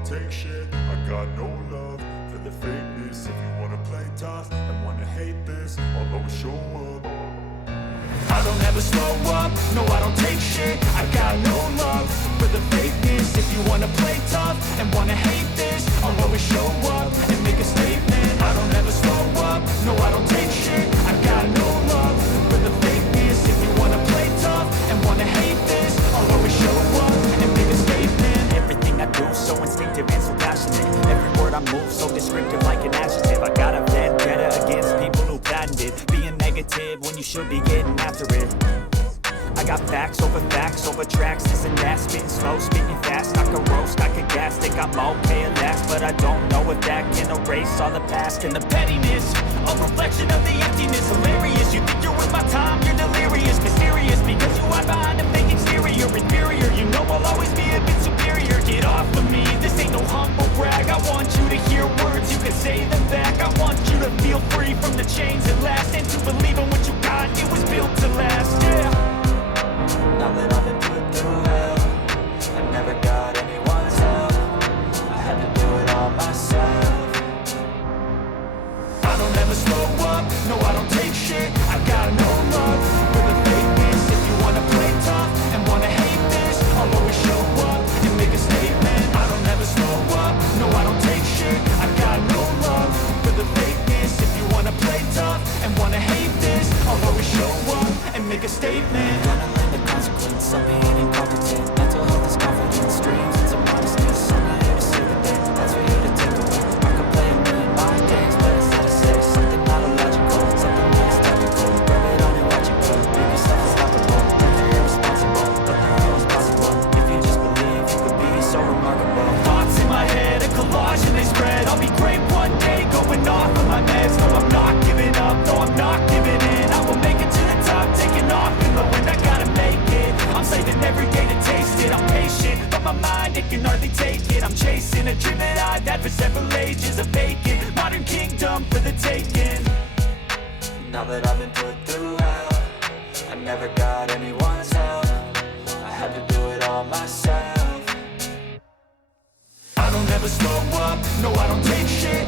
don't take shit. I got no love for the fakeness. If you wanna play tough and wanna hate this, I'll always show up. I don't ever slow up, no I don't take shit. I got no love for the fakeness. If you wanna play tough and wanna hate this, I'll always show up and make a statement. I don't ever slow up, no I don't take shit. I got no love for the fakeness. If you wanna play tough and wanna hate this, I'll always show up and make a statement. Everything I do so instinctive and so passionate. Every word I move so descriptive like an adjective. I got a vendetta against people who patented being negative when you should be getting after it. I got facts over tracks, this and that. Spitting slow, speaking fast, I can roast, I can gas. Think I'm okay at last, but I don't know if that can erase all the past. And the pettiness, a reflection of the emptiness. Hilarious, you think you're worth my time, you're delirious. Mysterious, because you hide behind a fake exterior. Inferior, you know I'll always be a bit superior. Get off of me, this ain't no humble brag. I want you to hear words, you can say them back. I want you to feel free from the chains that last, and to believe in what you got, it was built to last, yeah. Now that I've been put through hell, I never got anyone's help. I had to do it all myself. I don't ever slow up, no I don't take shit. I got no love for the fakeness. If you wanna play tough and wanna hate this, I'll always show up and make a statement. I don't ever slow up, no I don't take shit. I got no love for the fakeness. If you wanna play tough and wanna hate this, I'll always show up and make a statement. Gonna learn the consequence of being incompetent. Mental health is confidence, dreams and some modestness. I'm not here to say the thing, that's for you to take away. I could play a million mind games, but instead I say something not illogical, something that is technical. Rub it on and watch it go. Make yourself unstoppable, if you're irresponsible, but the hell is possible. If you just believe, you could be so remarkable. Thoughts in my head, a collage and they spread. I'll be great one day, going off of my meds. No, I'm not giving up, no, I'm not giving in. I will make it to the top, taking off in the wind. I gotta make it, I'm saving every day to taste it. I'm patient, but my mind, it can hardly take it. I'm chasing a dream that I've had for several ages. A vacant, modern kingdom for the taking. Now that I've been put through hell, I never got anyone's help. I had to do it all myself. I don't ever slow up, no I don't take shit.